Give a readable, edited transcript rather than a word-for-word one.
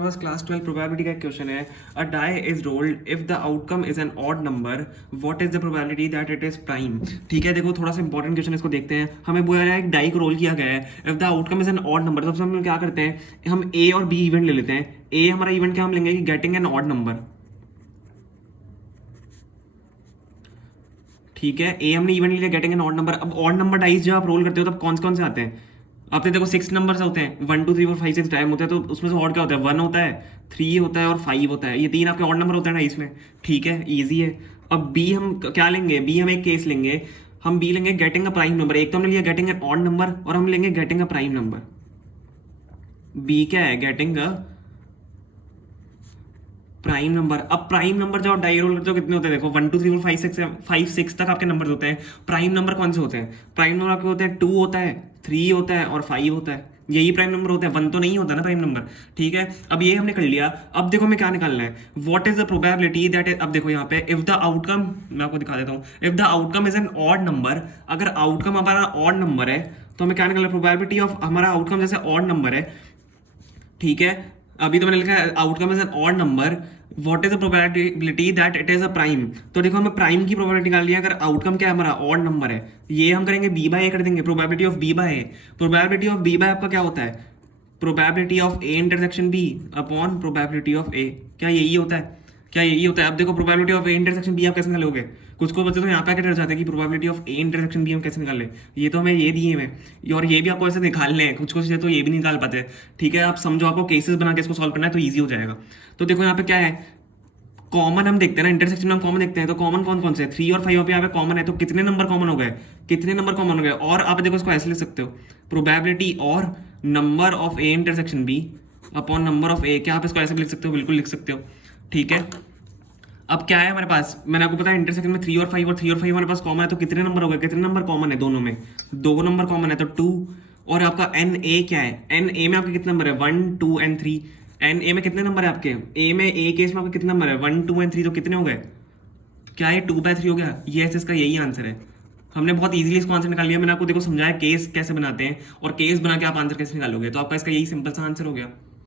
बस class 12 probability का question है। A die is rolled if the outcome is an odd number, what is the probability that it is prime. ठीक है, देखो थोड़ा सा इंपॉर्टेंट क्वेश्चन इसको देखते हैं। हमें बोला है एक डाई को रोल किया गया है, if the outcome is an odd number. सबसे हम क्या करते हैं, हम ए और बी इवेंट ले लेते हैं। ए हमारा इवेंट क्या हम लेंगे कि गेटिंग एन ऑड नंबर। ठीक है, ए हमने इवेंट लिया गेटिंग एन ऑड नंबर। अब ऑड नंबर डाइस जब आप रोल करते हो तब कौन कौन से आते हैं, आप देखो 6 नंबर्स होते हैं, 1 2 3 4 5 6 टाइम होता है। तो उसमें से ऑड क्या होता है, 1 होता है, 3 होता है और 5 होता है। ये 3 आपके ऑड नंबर होते हैं ना इसमें। ठीक है, ईजी है। अब बी हम क्या लेंगे, बी हम एक केस लेंगे, हम बी लेंगे गेटिंग अ प्राइम नंबर। एक तो हमने लिया गेटिंग एन ऑड नंबर और हम लेंगे getting a prime number. B क्या है, गेटिंग अ प्राइम नंबर। अब प्राइम नंबर जब आप डाई रोल करते हो कितने होते हैं, देखो 1 2 3 4 5 6 तक आपके नंबर होते हैं। प्राइम नंबर कौन से होते हैं, प्राइम नंबर आपके होते हैं 2 होता है, 3 होता है और 5 होता है। यही प्राइम नंबर होते हैं, 1 तो नहीं होता ना प्राइम नंबर। ठीक है, अब ये हमने कर लिया। अब देखो हमें क्या निकालना है, what is the probability that is. अब देखो यहाँ पे इफ द आउटकम, मैं आपको दिखा देता हूँ, if the outcome is an odd number. अगर आउटकम हमारा ऑड नंबर है तो हमें क्या निकालना है, प्रोबेबिलिटी ऑफ हमारा आउटकम जैसे ऑड नंबर है। ठीक है, अभी तो मैंने लिखा है outcome is an odd number, what is the probability that it is a prime. तो देखो हमें प्राइम की प्रोबेबिलिटी निकालनी है। अगर आउटकम क्या है हमारा ऑड नंबर है, ये हम करेंगे बी बाय ए कर देंगे, probability of B by A. Probability of B by आपका क्या होता है, probability of A intersection B upon probability of A. क्या यही होता है, क्या यही होता है। अब देखो probability of A intersection B आप कैसे निकालोगे, कुछ को बच्चे तो यहाँ पे आके डर जाते हैं कि probability of A intersection B हम कैसे निकाल लें। ये तो हमें ये दिए हैं और ये भी आपको ऐसे निकालने हैं, कुछ कुछ तो ये भी निकाल पाते हैं। ठीक है, आप समझो आपको केसेस बना के इसको सॉल्व करना है तो ईजी हो जाएगा। तो देखो यहाँ पे क्या है, कॉमन हम देखते हैं ना, इंटरसेक्शन में हम कॉमन देखते हैं। तो कॉमन कौन कौन से 3 और 5 पे यहाँ पे कॉमन है, तो कितने नंबर कॉमन हो गए, कितने नंबर कॉमन हो गए। और आप देखो इसको ऐसे लिख सकते हो, प्रोबेबिलिटी और number of A intersection B upon number of A. क्या आप इसको ऐसे भी लिख सकते हो, बिल्कुल लिख सकते हो। ठीक है, अब क्या है हमारे पास, मैंने आपको बताया इंटरसेक्शन में 3 और 5, और 3 और 5 हमारे पास कॉमन है। तो कितने नंबर हो गए, कितने नंबर कॉमन है दोनों में, 2 नंबर कॉमन है तो 2। और आपका एन ए क्या है, एन ए में आपके कितने नंबर है, 1 2 एंड 3। एन ए में कितने नंबर है आपके, ए में ए केस में आपके कितने नंबर है, 1 2 एंड 3। तो कितने हो गए, क्या ये 2/3 हो गया। ये ऐसे इसका यही आंसर है। हमने बहुत इजीली इसको आंसर निकाल लिया। मैंने आपको देखो समझाया केस कैसे बनाते हैं और केस बना के आप आंसर कैसे निकालोगे। तो आपका इसका यही सिंपल सा आंसर हो गया।